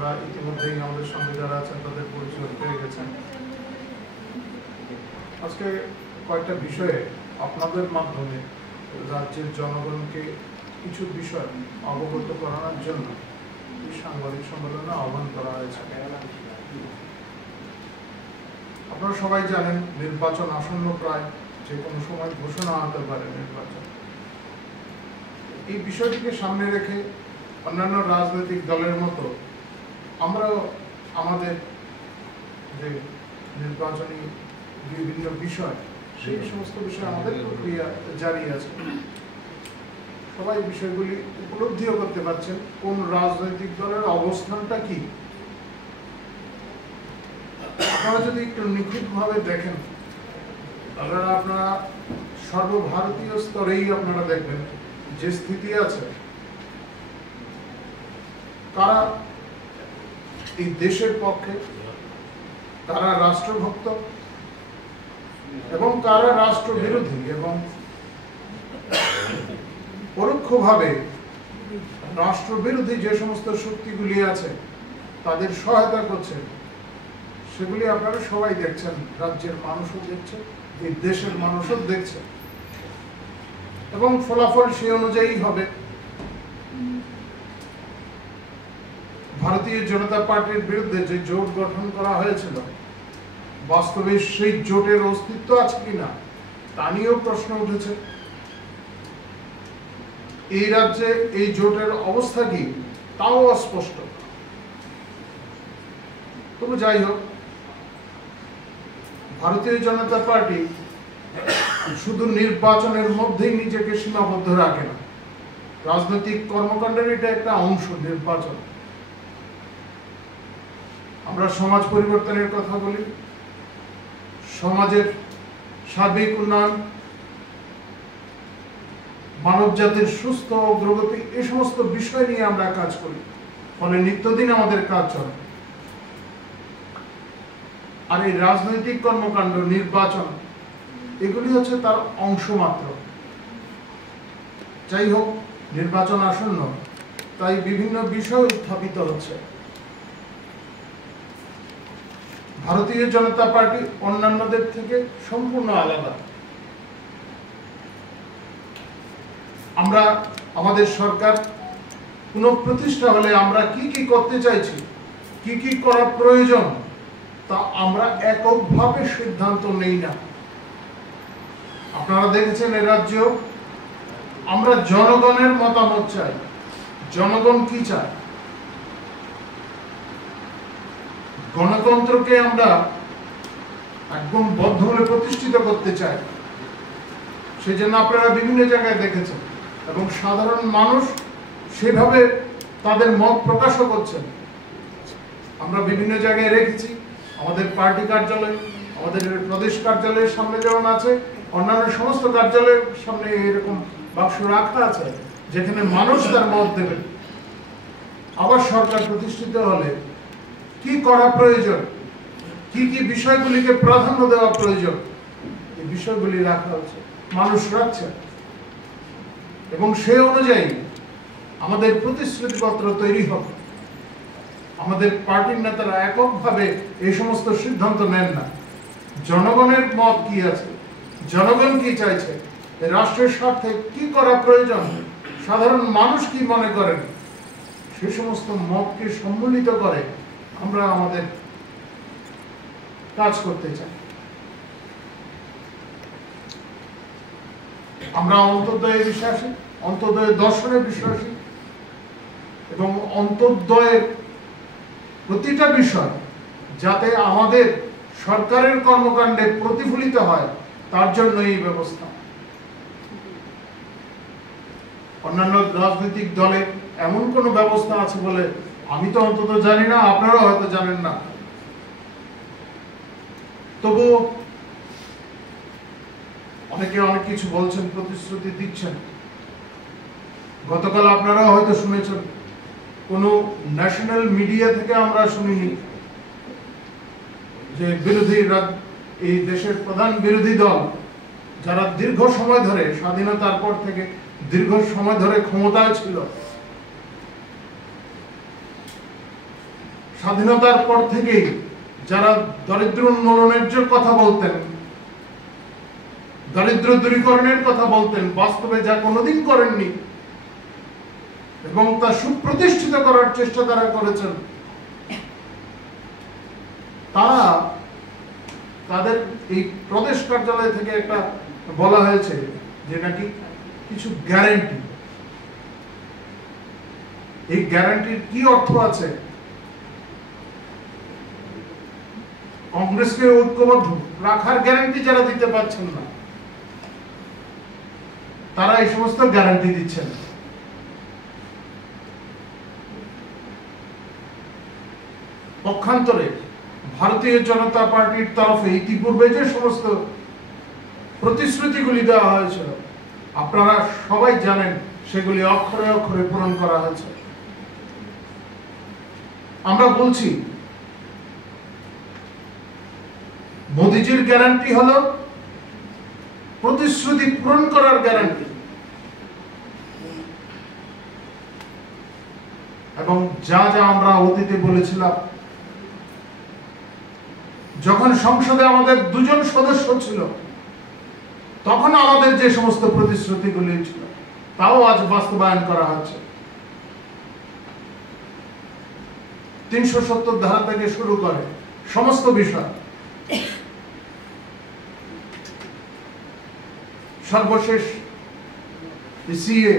আপনারা ইতিমধ্যেই আমাদের সঙ্গে যারা আছেন তাদের পরিচয় পেয়ে গেছেন। আজকে কয়েকটা বিষয়ে আপনাদের মাধ্যমে রাজ্যের জনগণকে কিছু বিষয় অবগত করানোর জন্য এই সাংবাদিক সম্মেলনে আহ্বান করা হয়েছে। আপনারা সবাই জানেন নির্বাচন আসন্ন, প্রায় যে কোনো সময় ঘোষণা হতে পারে নির্বাচন। এই বিষয়টিকে সামনে রেখে অন্যান্য রাজনৈতিক দলের মতো আমরাও আমাদের যে নির্বাচনী বিভিন্ন বিষয়, সেই সমস্ত বিষয়ে আমাদের প্রক্রিয়া জারি আছে। সবাই বিষয়গুলি উপলব্ধিও করতে পারছেন কোন রাজনৈতিক দলের অবস্থানটা কি। আপনারা যদি একটু নিখুঁতভাবে দেখেন, আপনারা সর্বভারতীয় স্তরেই আপনারা দেখবেন যে স্থিতি আছে, কারা এই দেশের পক্ষে, কারা রাষ্ট্রভক্ত এবং কারা রাষ্ট্রবিরোধী, এবং পরোক্ষভাবে রাষ্ট্রবিরোধী যে সমস্ত শক্তিগুলি আছে তাদের সহায়তা করছেন, সেগুলি আপনারা সবাই দেখছেন। রাজ্যের মানুষও দেখছে, এই দেশের মানুষও দেখছে, এবং ফলাফল সেই অনুযায়ী হবে। ভারতীয় জনতা পার্টির বিরুদ্ধে যে জোট গঠন করা হয়েছিল, বাস্তবে সেই জোটের অস্তিত্ব আছে কিনা তা নিয়েও প্রশ্ন উঠেছে। এই রাজ্যে এই জোটের অবস্থা কি তাও অস্পষ্ট। তবু যাই হোক, ভারতীয় জনতা পার্টি শুধু নির্বাচনের মধ্যেই নিজেকে সীমাবদ্ধ রাখে না। রাজনৈতিক কর্মকাণ্ডের এটা একটা অংশ নির্বাচন। আমরা সমাজ পরিবর্তনের কথা বলি, সমাজের সার্বিক উন্নয়ন, মানব জাতির সুস্থ অগ্রগতি, এই সমস্ত বিষয় নিয়ে আমরা কাজ করি। ফলে নিত্যদিন আমাদের কাজ চলে। আর এই রাজনৈতিক কর্মকাণ্ড, নির্বাচন, এগুলি হচ্ছে তার অংশ মাত্র। যাই হোক, নির্বাচন আসন্ন, তাই বিভিন্ন বিষয় উত্থাপিত হচ্ছে। ভারতীয় জনতা পার্টি অন্যান্যদের থেকে সম্পূর্ণ আলাদা। আমরা আমাদের সরকার পুনঃপ্রতিষ্ঠা হলে আমরা কি কি করতে চাইছি, কি কি করা প্রয়োজন, তা আমরা এককভাবে সিদ্ধান্ত নেই না। আপনারা দেখেছেন এ রাজ্যেও আমরা জনগণের মতামত চাই। জনগণ কি চায়, গণতন্ত্রকে আমরা একদম বদ্ধমূলে প্রতিষ্ঠিত করতে চাই। সেই জন্য আপনারা বিভিন্ন জায়গায় দেখেছেন, এবং সাধারণ মানুষ সেভাবে তাদের মত প্রকাশও করছেন। আমরা বিভিন্ন জায়গায় রেখেছি, আমাদের পার্টি কার্যালয়, আমাদের প্রদেশ কার্যালয়ের সামনে যেমন আছে, অন্যান্য সমস্ত কার্যালয়ের সামনে এরকম বাক্স রাখা আছে, যেখানে মানুষ তার মত দেবেন। আবার সরকার প্রতিষ্ঠিত হলে কি করা প্রয়োজন, কি কি বিষয়গুলিকে প্রাধান্য দেওয়া প্রয়োজন, এই বিষয়গুলি রাখা হচ্ছে, মানুষ রাখছে, এবং সেই অনুযায়ী আমাদের প্রতিশ্রুতিপত্র তৈরি হবে। আমাদের পার্টির নেতারা এককভাবে এই সমস্ত সিদ্ধান্ত নেন না। জনগণের মত কি আছে, জনগণ কি চাইছে, রাষ্ট্রের স্বার্থে কি করা প্রয়োজন, সাধারণ মানুষ কি মনে করেন, সে সমস্ত মতকে সম্মিলিত করে আমরা আমাদের কাজ করতে চাই। আমরা অন্তর্দয়ে বিশ্বাসী, অন্তর্দয় দর্শনে বিশ্বাসী, এবং অন্তর্দয়ের প্রতিটা বিষয় যাতে আমাদের সরকারের কর্মকাণ্ডে প্রতিফলিত হয়, তার জন্য এই ব্যবস্থা। অন্যান্য রাজনৈতিক দলে এমন কোন ব্যবস্থা আছে বলে আমি তো অন্তত জানি না, আপনারা হয়তো জানেন না। তবু অনেকে অনেক কিছু বলছেন, প্রতিশ্রুতি দিচ্ছেন। গতকাল আপনারা হয়তো শুনেছেন, কোন ন্যাশনাল মিডিয়া থেকে আমরা শুনিনি যে এই দেশের প্রধান বিরোধী দল, যারা দীর্ঘ সময় ধরে, স্বাধীনতার পর থেকে দীর্ঘ সময় ধরে ক্ষমতায় ছিল, স্বাধীনতার পর থেকেই যারা দরিদ্র উন্মূলনের কথা বলতেন, দারিদ্র দূরীকরণের কথা বলতেন, বাস্তবে যা কোনোদিন করেননি এবং তা সুপ্রতিষ্ঠিত করার চেষ্টা তারা করেছেন, তারা তাদের এই প্রদেশ কার্যালয় থেকে একটা বলা হয়েছে যে নাকি কিছু গ্যারান্টি, এই গ্যারান্টির কি অর্থ আছে? কংগ্রেসকে ঐক্যবদ্ধ রাখার গ্যারান্টি যারা দিতে পারছেন না, তারা এই সমস্ত গ্যারান্টি দিচ্ছেন। পক্ষান্তরে ভারতীয় জনতা পার্টির তরফে ইতিপূর্বে যে সমস্ত প্রতিশ্রুতিগুলি দেওয়া হয়েছিল, আপনারা সবাই জানেন সেগুলি অক্ষরে অক্ষরে পূরণ করা হয়েছে। আমরা বলছি মোদিজির গ্যারান্টি হলো প্রতিশ্রুতি পূরণ করার গ্যারান্টি, এবং যা যা আমরা অতীতে বলেছিলাম, যখন সংসদে আমাদের 2 জন সদস্য ছিল তখন আমাদের যে সমস্ত প্রতিশ্রুতিগুলি ছিল তাও আজ বাস্তবায়ন করা হচ্ছে। 370 ধারা থেকে শুরু করে সমস্ত বিষয়, সর্বশেষ সিএ